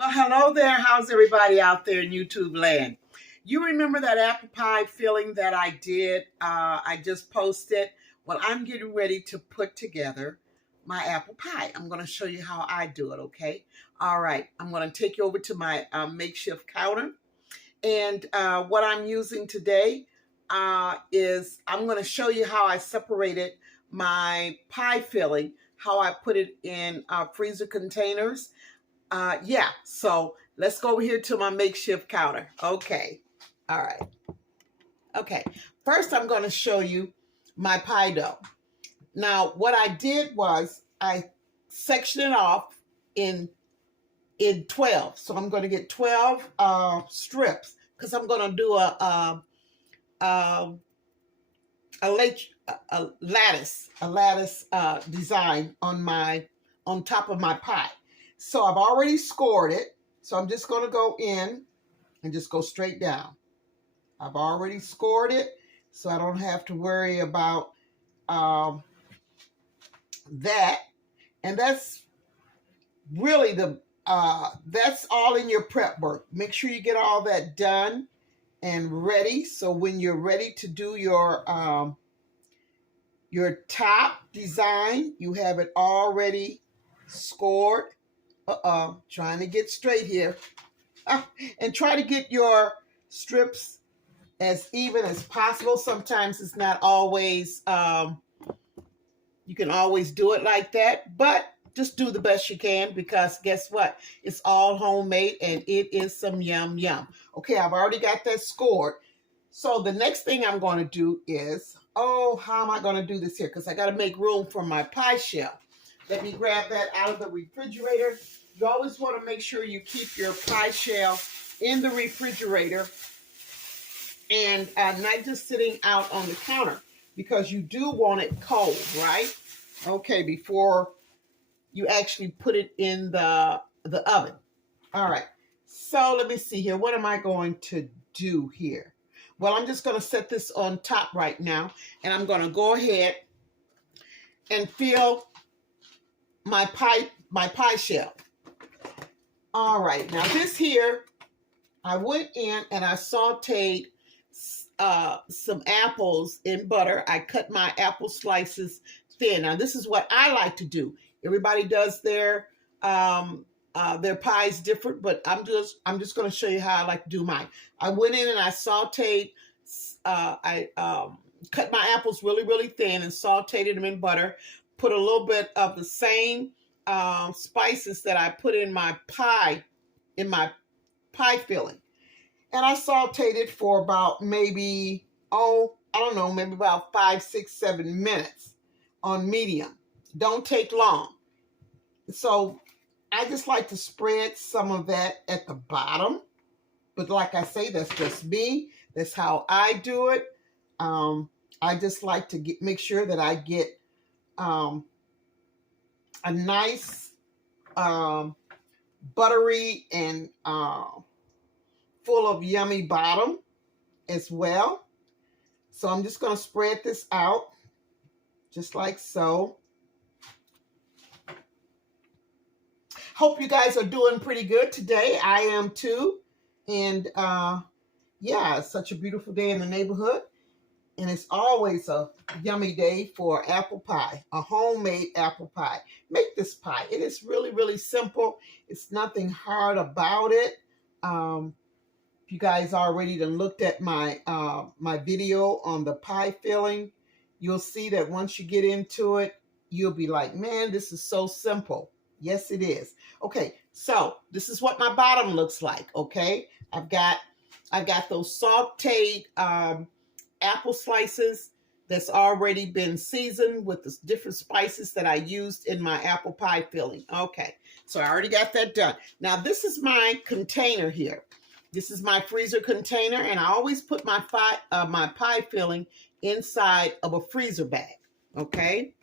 Well, hello there. How's everybody out there in YouTube land? You remember that apple pie filling that I did? I just posted. Well, I'm getting ready to put together my apple pie. I'm going to show you how I do it, okay? All right. I'm going to take you over to my makeshift counter. And what I'm using today is I'm going to show you how I separated my pie filling, how I put it in freezer containers. Yeah, so let's go over here to my makeshift counter. Okay. All right. Okay. First, I'm going to show you my pie dough. Now, what I did was I sectioned it off in 12. So I'm going to get 12 strips because I'm going to do a lattice design on top of my pie. So I've already scored it. So I'm just going to go in and just go straight down. I've already scored it, so I don't have to worry about that. And that's really that's all in your prep work. Make sure you get all that done and ready. So when you're ready to do your top design, you have it already scored. Trying to get straight here. And try to get your strips as even as possible. Sometimes it's not always, you can always do it like that, but just do the best you can because guess what? It's all homemade and it is some yum yum. Okay, I've already got that scored. So the next thing I'm going to do is, how am I going to do this here? Because I got to make room for my pie shell. Let me grab that out of the refrigerator. You always want to make sure you keep your pie shell in the refrigerator and not just sitting out on the counter because you do want it cold, right? Okay, before you actually put it in the oven. All right, so let me see here. What am I going to do here? Well, I'm just going to set this on top right now, and I'm going to go ahead and fill my pie shell. All right, now this here, I went in and I sauteed some apples in butter. I cut my apple slices thin. Now this is what I like to do. Everybody does their pies different, but I'm just going to show you how I like to do mine. I went in and I sauteed. I cut my apples really thin and sauteed them in butter. Put a little bit of the same spices that I put in my pie filling. And I sauteed it for about maybe, I don't know, maybe about 5, 6, 7 minutes on medium. Don't take long. So I just like to spread some of that at the bottom. But like I say, that's just me. That's how I do it. I just like to make sure that I get a nice buttery and full of yummy bottom as well. So I'm just going to spread this out just like so. Hope you guys are doing pretty good today. I am too. And yeah, it's such a beautiful day in the neighborhood. And it's always a yummy day for apple pie, a homemade apple pie. Make this pie. It is really simple. It's nothing hard about it. If you guys already done looked at my my video on the pie filling, you'll see that once you get into it, you'll be like, man, this is so simple. Yes, it is. Okay, so this is what my bottom looks like. Okay, I've got those sauteed apple slices that's already been seasoned with the different spices that I used in my apple pie filling. Okay, so I already got that done. Now this is my container here. This is my freezer container, and I always put my pie filling inside of a freezer bag. Okay,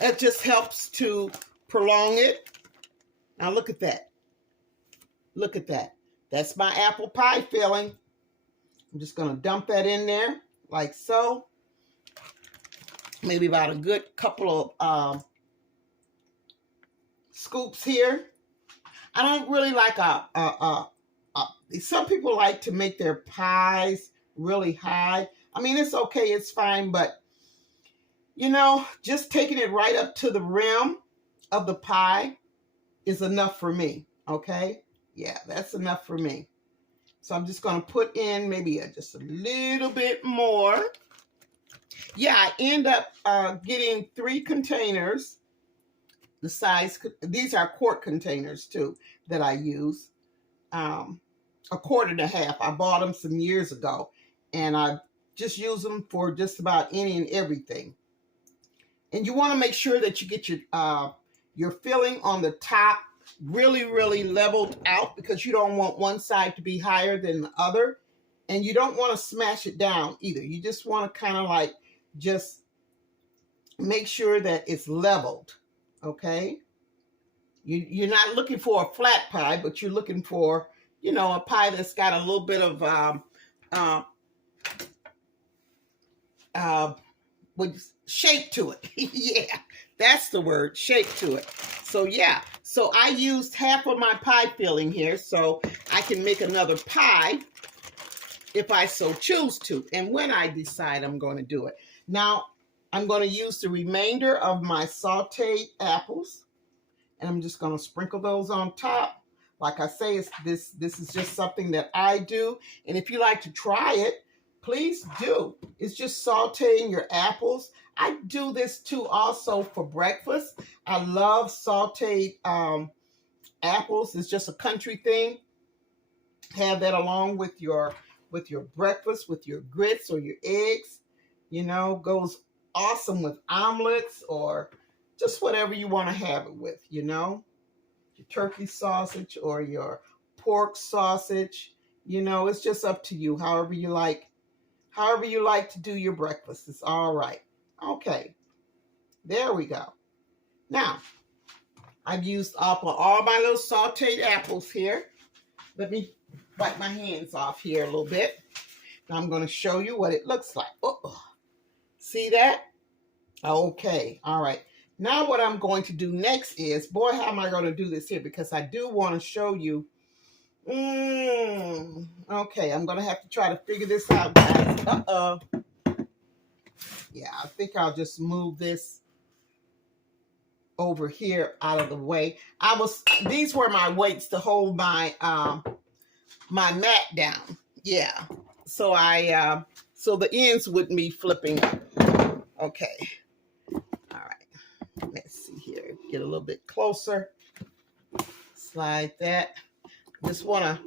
that just helps to prolong it. Now look at that. Look at that. That's my apple pie filling. I'm just going to dump that in there like so. Maybe about a good couple of scoops here. I don't really like some people like to make their pies really high. I mean, it's okay, it's fine, but you know, just taking it right up to the rim of the pie is enough for me, okay? Yeah, that's enough for me. So I'm just going to put in maybe just a little bit more. Yeah, I end up getting 3 containers. The size, these are quart containers too that I use. A quart and a half. I bought them some years ago, and I just use them for just about any and everything. And you want to make sure that you get your filling on the top really, really leveled out, because you don't want one side to be higher than the other. And you don't want to smash it down either. You just want to kind of like just make sure that it's leveled, okay? You're not looking for a flat pie, but you're looking for, you know, a pie that's got a little bit of with shape to it. Yeah, that's the word, shape to it. So yeah, so I used half of my pie filling here, so I can make another pie if I so choose to, and when I decide I'm going to do it. Now, I'm going to use the remainder of my sauteed apples, and I'm just going to sprinkle those on top. Like I say, this is just something that I do, and if you like to try it, please do. It's just sauteing your apples. I do this too also for breakfast. I love sauteed apples. It's just a country thing. Have that along with your breakfast, with your grits or your eggs. You know, goes awesome with omelets or just whatever you want to have it with, you know. Your turkey sausage or your pork sausage. You know, it's just up to you. However you like to do your breakfast, it's all right. Okay, there we go. Now, I've used up all my little sauteed apples here. Let me wipe my hands off here a little bit. Now I'm going to show you what it looks like. Oh, see that? Okay, all right. Now what I'm going to do next is, boy, how am I going to do this here? Because I do want to show you. Okay, I'm going to have to try to figure this out, guys. Uh-oh. Yeah, I think I'll just move this over here out of the way. These were my weights to hold my my mat down. Yeah. So so the ends wouldn't be flipping up. Okay. All right. Let's see here. Get a little bit closer. Slide that. Just want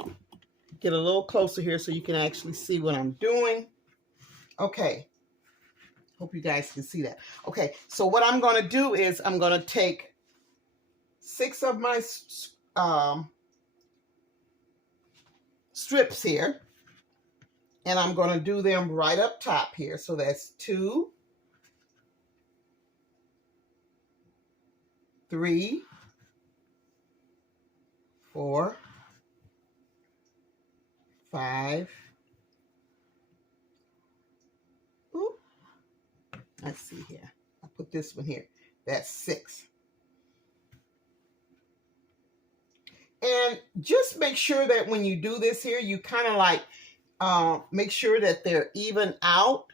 to get a little closer here so you can actually see what I'm doing. Okay. Hope you guys can see that. Okay, so what I'm going to do is I'm going to take 6 of my strips here, and I'm going to do them right up top here. So that's 2, 3, 4, 5. Ooh. Let's see here. I put this one here. That's 6. And just make sure that when you do this here, you kind of like make sure that they're even out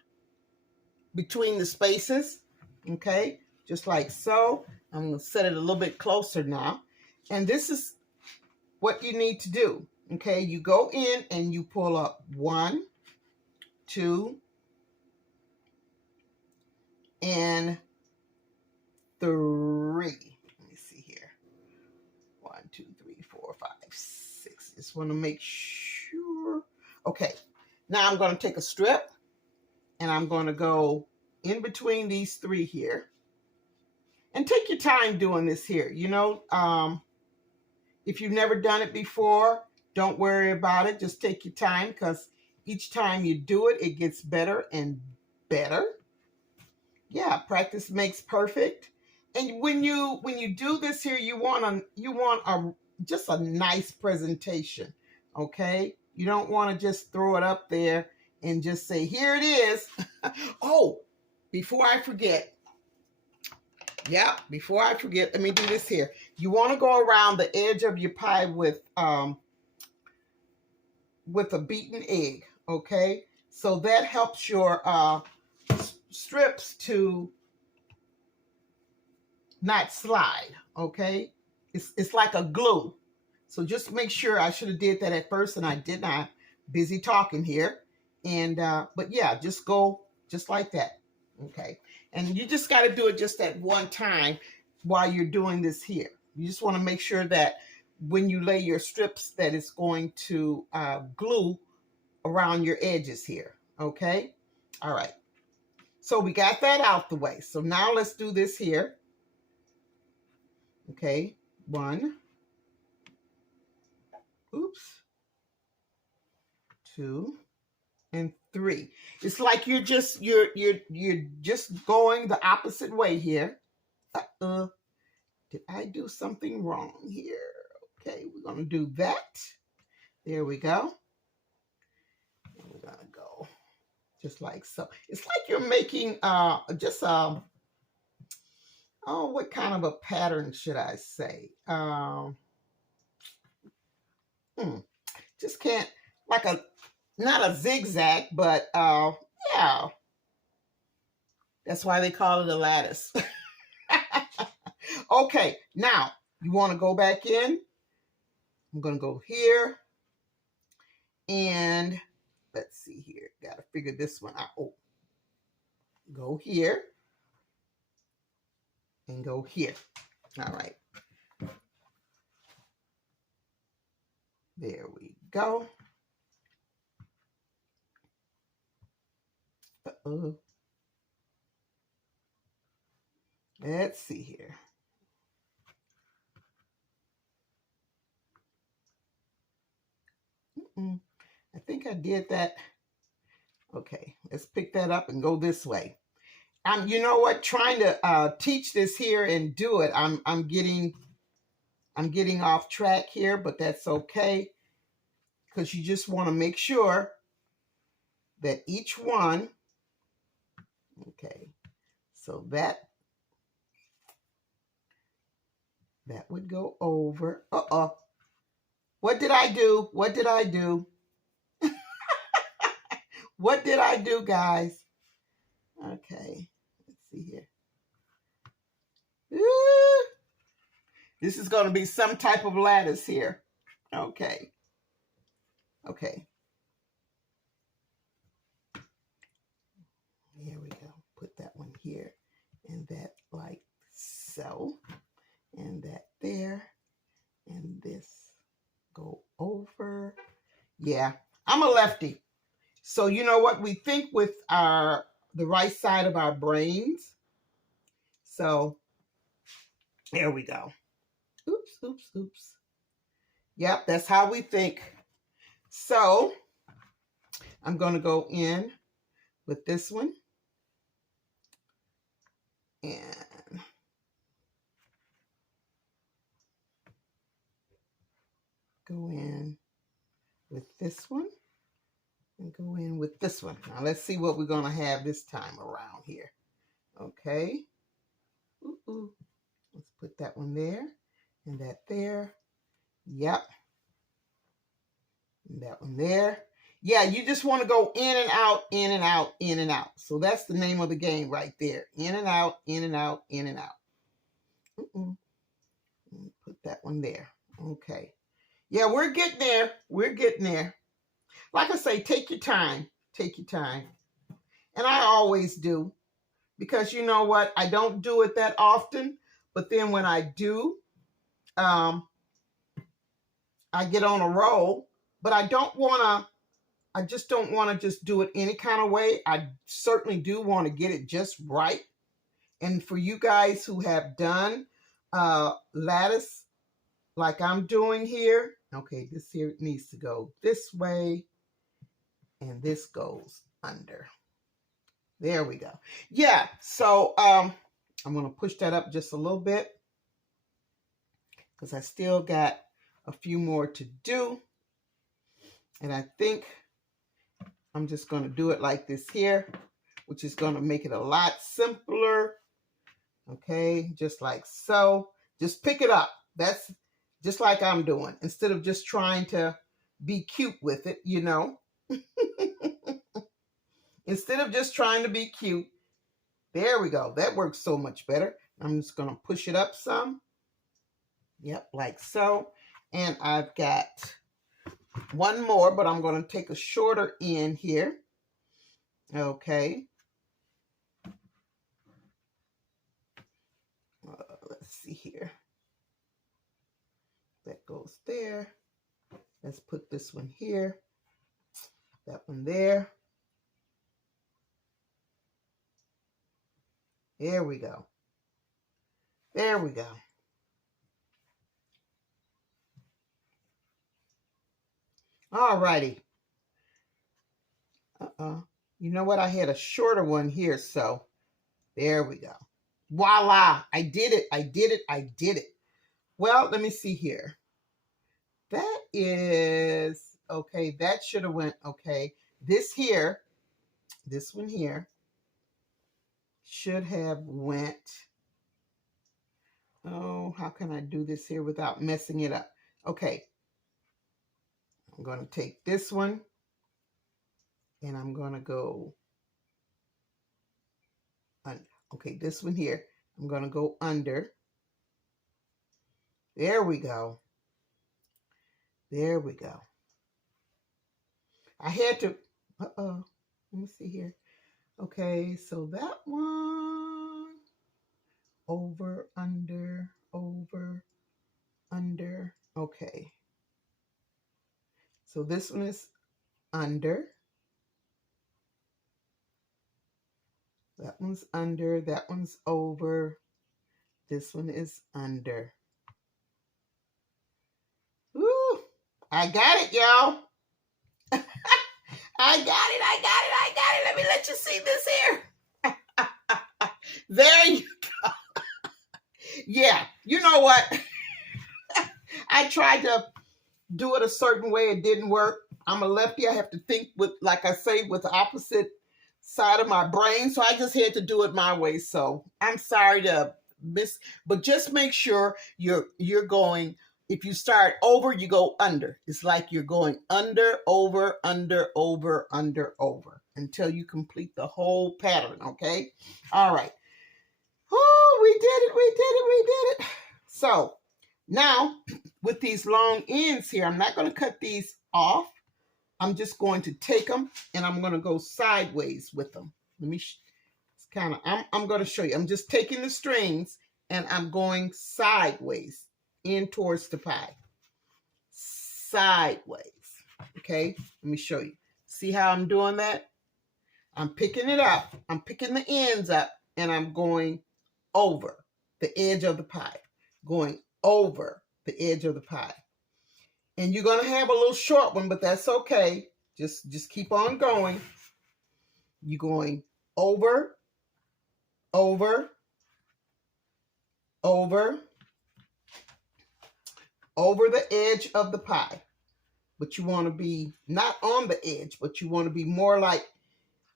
between the spaces. Okay, just like so. I'm going to set it a little bit closer now. And this is what you need to do. Okay, you go in and you pull up 1, 2, and 3. Let me see here. 1, 2, 3, 4, 5, 6. Just want to make sure. Okay, now I'm going to take a strip and I'm going to go in between these 3 here. And take your time doing this here. You know, if you've never done it before, don't worry about it. Just take your time, because each time you do it, it gets better and better. Yeah, practice makes perfect. And when you do this here, you want just a nice presentation. Okay, you don't want to just throw it up there and just say, here it is. Oh, before I forget, Yeah, before I forget, let me do this here. You want to go around the edge of your pie with a beaten egg, okay? So that helps your strips to not slide, okay? It's like a glue. So just make sure, I should have did that at first and I did not. Busy talking here. And but yeah, just go just like that. Okay. And you just got to do it just at one time while you're doing this here. You just want to make sure that when you lay your strips that it's going to glue around your edges here. Okay. All right. So we got that out the way. So now let's do this here. Okay. 1. Oops. 2 and 3. It's like you're just going the opposite way here. Did I do something wrong here? Okay, we're gonna do that. There we go. And we're gonna go just like so. It's like you're making just what kind of a pattern should I say? Just can't, like not a zigzag, but yeah. That's why they call it a lattice. Okay, now you want to go back in. I'm going to go here. And let's see here. Got to figure this one out. Oh, go here. And go here. All right. There we go. Uh-oh. Let's see here. I think I did that. Okay, let's pick that up and go this way. You know what? Trying to teach this here and do it. I'm getting off track here, but that's okay, because you just want to make sure that each one. Okay, so that would go over. What did I do? What did I do? What did I do, guys? Okay, let's see here. Ooh, this is going to be some type of lattice here. Okay. Okay. Here we go. Put that one here and that like so. And that there. And this go over. Yeah, I'm a lefty. So you know what? We think with the right side of our brains. So there we go. Oops, oops, oops. Yep, that's how we think. So I'm going to go in with this one. And go in with this one. And go in with this one. Now let's see what we're going to have this time around here. Okay. Ooh. Let's put that one there and that there. Yep. And that one there. Yeah, you just want to go in and out, in and out, in and out. So that's the name of the game right there. In and out, in and out, in and out. Put that one there. Okay. Yeah, we're getting there. We're getting there. Like I say, take your time. Take your time. And I always do. Because you know what? I don't do it that often. But then when I do, I get on a roll. But I just don't want to just do it any kind of way. I certainly do want to get it just right. And for you guys who have done lattice like I'm doing here, okay, this here needs to go this way. And this goes under. There we go. Yeah, so I'm going to push that up just a little bit because I still got a few more to do. And I think I'm just going to do it like this here, which is going to make it a lot simpler. Okay, just like so. Just pick it up. That's just like I'm doing. Instead of just trying to be cute with it, you know. Instead of just trying to be cute. There we go. That works so much better. I'm just going to push it up some. Yep, like so. And I've got one more, but I'm going to take a shorter end here. Okay. Let's see here. That goes there. Let's put this one here. That one there. There we go. There we go. All righty. You know what? I had a shorter one here, so there we go. Voila! I did it. I did it. I did it. Well, let me see here. That is okay. That should have went okay. This here, this one here, should have went. Oh, how can I do this here without messing it up? Okay. I'm going to take this one and I'm going to go. Okay, this one here. I'm going to go under. There we go. There we go. I had to. Let me see here. Okay, so that one. Over, under, over, under. Okay. So this one is under. That one's under. That one's over. This one is under. Woo! I got it, y'all. I got it. I got it. I got it. Let me let you see this here. There you go. Yeah, you know what? I tried to do it a certain way. It didn't work. I'm a lefty. I have to think with, like I say, with the opposite side of my brain. So I just had to do it my way. So I'm sorry to miss, but just make sure you're going. If you start over, you go under. It's like you're going under, over, under, over, under, over until you complete the whole pattern. Okay. All right. Oh, we did it. We did it. We did it. So now with these long ends here, I'm not going to cut these off. I'm just going to take them and I'm going to go sideways with them. Let me, it's kind of, I'm going to show you. I'm just taking the strings and I'm going sideways in towards the pie. Sideways. Okay. Let me show you. See how I'm doing that? I'm picking it up. I'm picking the ends up and I'm going over the edge of the pie. Going over the edge of the pie. And you're going to have a little short one, but that's okay. Just keep on going. You're going over, over, over, over the edge of the pie. But you want to be not on the edge, but you want to be more like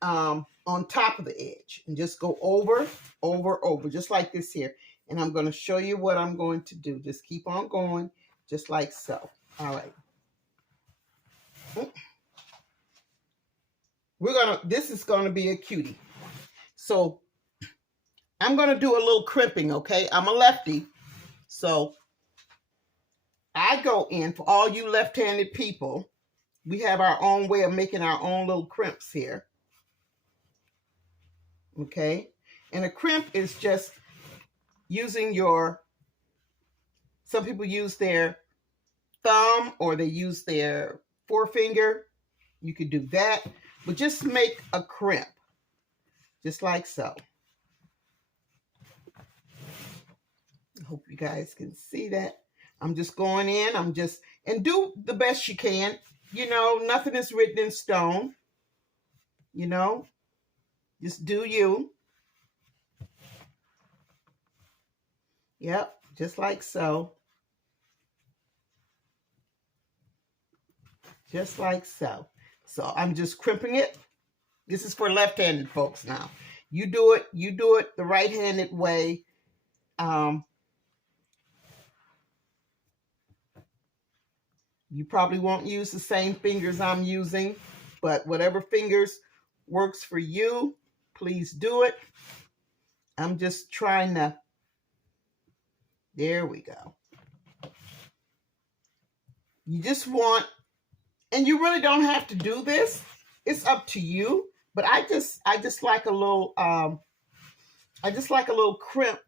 on top of the edge. And just go over, over, over, just like this here. And I'm going to show you what I'm going to do. Just keep on going, just like so. All right. This is going to be a cutie. So I'm going to do a little crimping, okay? I'm a lefty. So I go in, for all you left-handed people, we have our own way of making our own little crimps here. Okay? And a crimp is just using your, some people use their thumb or they use their forefinger. You could do that, but just make a crimp, just like so. I hope you guys can see that. I'm just going in, and do the best you can. You know, nothing is written in stone. You know, just do you. Yep, just like so. Just like so. So I'm just crimping it. This is for left-handed folks now. You do it the right-handed way. You probably won't use the same fingers I'm using, but whatever fingers works for you, please do it. I'm just trying to, there we go. You just want, and you really don't have to do this. It's up to you, but I just like a little, I just like a little crimp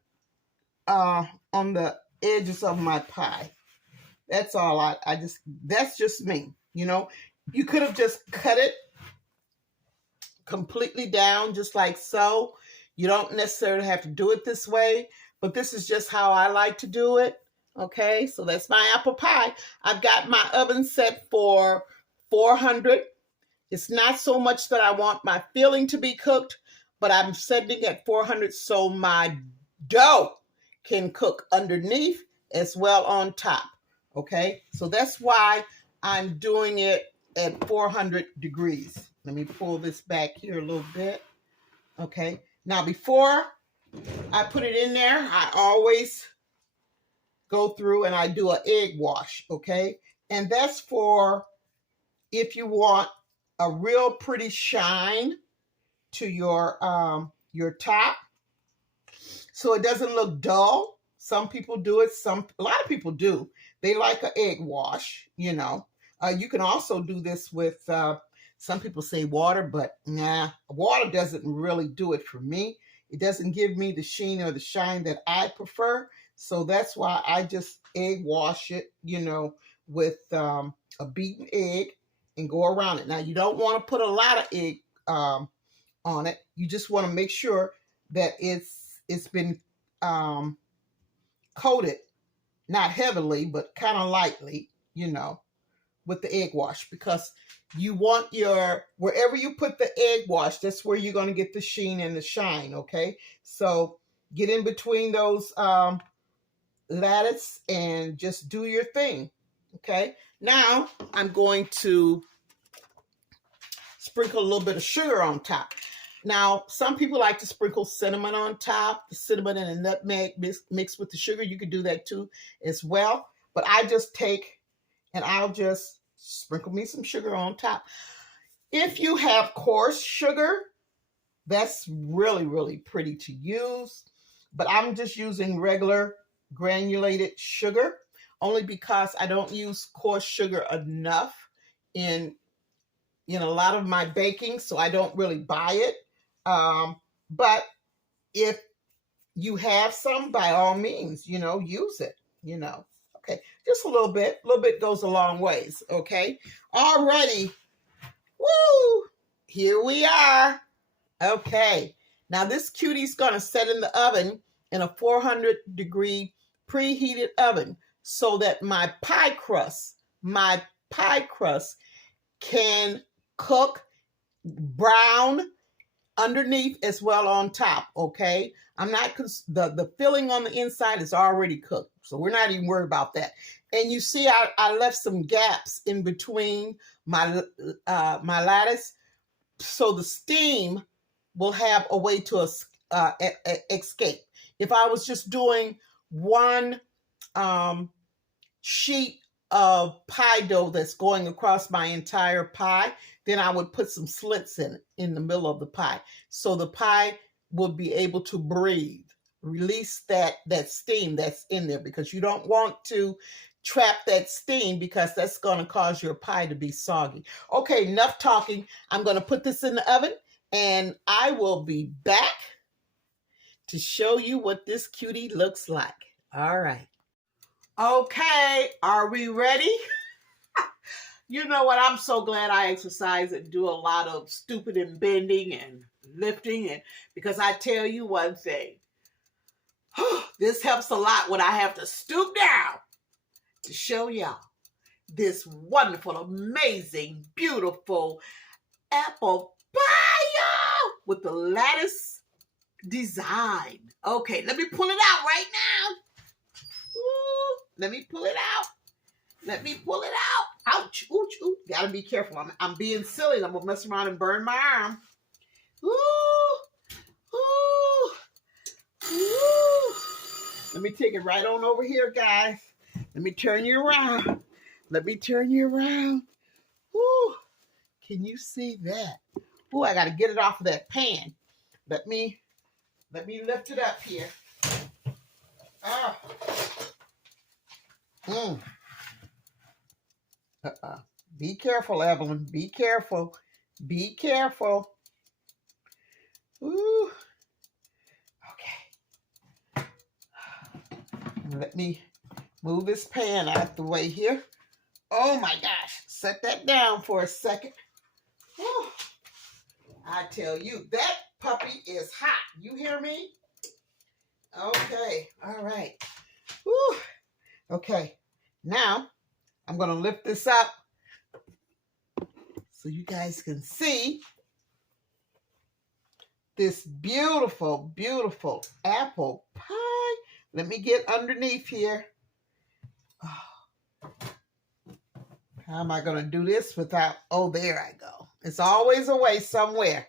on the edges of my pie. That's all. That's just me. You know, you could have just cut it completely down, just like so. You don't necessarily have to do it this way, but this is just how I like to do it. Okay, so that's my apple pie. I've got my oven set for 400. It's not so much that I want my filling to be cooked, but I'm setting it at 400 so my dough can cook underneath as well on top. Okay, so that's why I'm doing it at 400 degrees. Let me pull this back here a little bit. Okay, now before I put it in there, I always go through and I do an egg wash. Okay, and that's for if you want a real pretty shine to your top, so it doesn't look dull. Some people do it. A lot of people do. They like an egg wash. You know, you can also do this with. Some people say water, but nah, water doesn't really do it for me. It doesn't give me the sheen or the shine that I prefer. So that's why I just egg wash it. You know, with a beaten egg and go around it. Now you don't want to put a lot of egg on it. You just want to make sure that it's been coated, not heavily, but kind of lightly, you know, with the egg wash, because you want wherever you put the egg wash, that's where you're going to get the sheen and the shine. Okay, so get in between those lattice and just do your thing. Okay, now I'm going to sprinkle a little bit of sugar on top. Now, some people like to sprinkle cinnamon on top, the cinnamon and the nutmeg mixed with the sugar. You could do that too as well. But I just take and I'll just sprinkle me some sugar on top. If you have coarse sugar, that's really, really pretty to use. But I'm just using regular granulated sugar, only because I don't use coarse sugar enough in a lot of my baking, so I don't really buy it. But if you have some, by all means, use it, Okay, just a little bit. A little bit goes a long ways, okay? Alrighty. Woo! Here we are. Okay. Now this cutie's going to set in the oven in a 400-degree preheated oven so that my pie crust can cook brown underneath as well on top. Okay, I'm not the filling on the inside is already cooked, so we're not even worried about that. And you see, I left some gaps in between my lattice, so the steam will have a way to escape. If I was just doing one sheet of pie dough that's going across my entire pie, then I would put some slits in the middle of the pie, so the pie would be able to breathe, release that steam that's in there, because you don't want to trap that steam, because that's going to cause your pie to be soggy. Okay, enough talking. I'm going to put this in the oven, and I will be back to show you what this cutie looks like. All right. Okay, are we ready? You know what? I'm so glad I exercise and do a lot of stooping and bending and lifting, and because I tell you one thing, this helps a lot when I have to stoop down to show y'all this wonderful, amazing, beautiful apple pie, y'all, with the lattice design. Okay, let me pull it out right now. Ooh, let me pull it out. Let me pull it out. Ouch, ouch, ouch. Gotta be careful. I'm being silly. I'm gonna mess around and burn my arm. Ooh, ooh, ooh. Let me take it right on over here, guys. Let me turn you around. Let me turn you around. Woo! Can you see that? Ooh, I gotta get it off of that pan. Let me lift it up here. Ah. Be careful, Evelyn. Be careful. Be careful. Ooh. Okay. Let me move this pan out the way here. Oh my gosh. Set that down for a second. Whew. I tell you, that puppy is hot. You hear me? Okay. All right. Whew. Okay. Now, I'm going to lift this up so you guys can see this beautiful, beautiful apple pie. Let me get underneath here. Oh. How am I going to do this without, oh, there I go. It's always a way somewhere.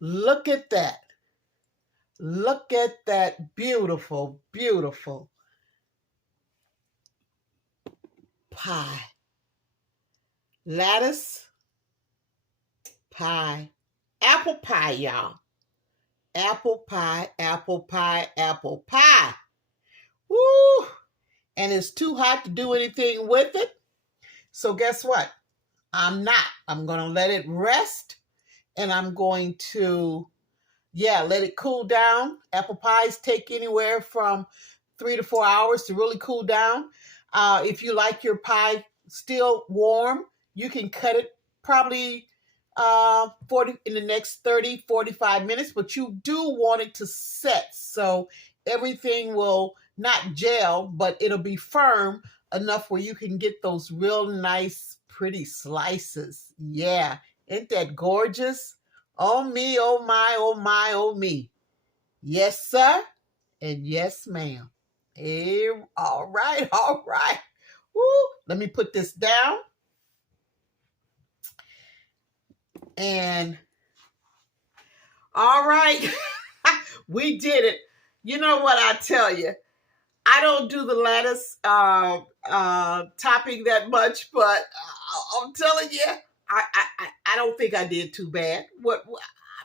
Look at that. Look at that beautiful, beautiful pie. Lattice pie. Apple pie, y'all. Apple pie, apple pie, apple pie. Woo! And it's too hot to do anything with it. So guess what? I'm not. I'm going to let it rest. And I'm going to, let it cool down. Apple pies take anywhere from 3 to 4 hours to really cool down. If you like your pie still warm, you can cut it probably in the next 30, 45 minutes, but you do want it to set so everything will not gel, but it'll be firm enough where you can get those real nice, pretty slices. Yeah, ain't that gorgeous? Oh me, oh my, oh my, oh me. Yes, sir, and yes, ma'am. Hey, all right, all right. Woo. Let me put this down. And all right, we did it. You know what I tell you? I don't do the lattice topping that much, but I'm telling you, I don't think I did too bad. I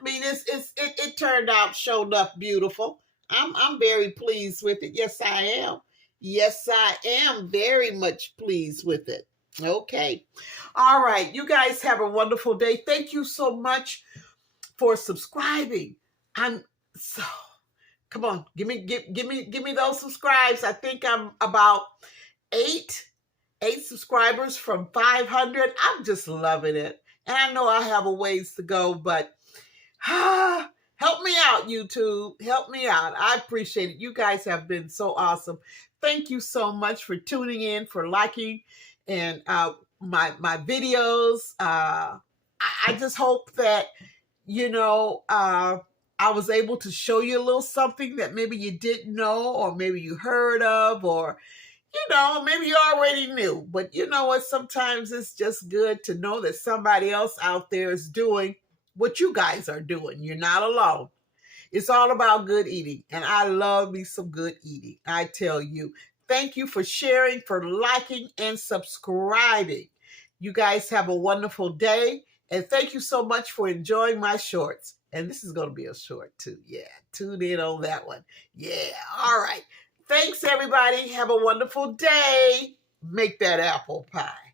mean, it turned out show enough beautiful. I'm very pleased with it. Yes, I am. Yes, I am very much pleased with it. Okay. All right. You guys have a wonderful day. Thank you so much for subscribing. I'm so come on, give me those subscribes. I think I'm about eight subscribers from 500. I'm just loving it. And I know I have a ways to go, but help me out, YouTube. Help me out. I appreciate it. You guys have been so awesome. Thank you so much for tuning in, for liking and my videos. I just hope that, I was able to show you a little something that maybe you didn't know, or maybe you heard of, or, maybe you already knew. But you know what? Sometimes it's just good to know that somebody else out there is doing what you guys are doing. You're not alone. It's all about good eating. And I love me some good eating. I tell you, thank you for sharing, for liking, and subscribing. You guys have a wonderful day. And thank you so much for enjoying my shorts. And this is going to be a short too. Yeah, tune in on that one. Yeah, all right. Thanks, everybody. Have a wonderful day. Make that apple pie.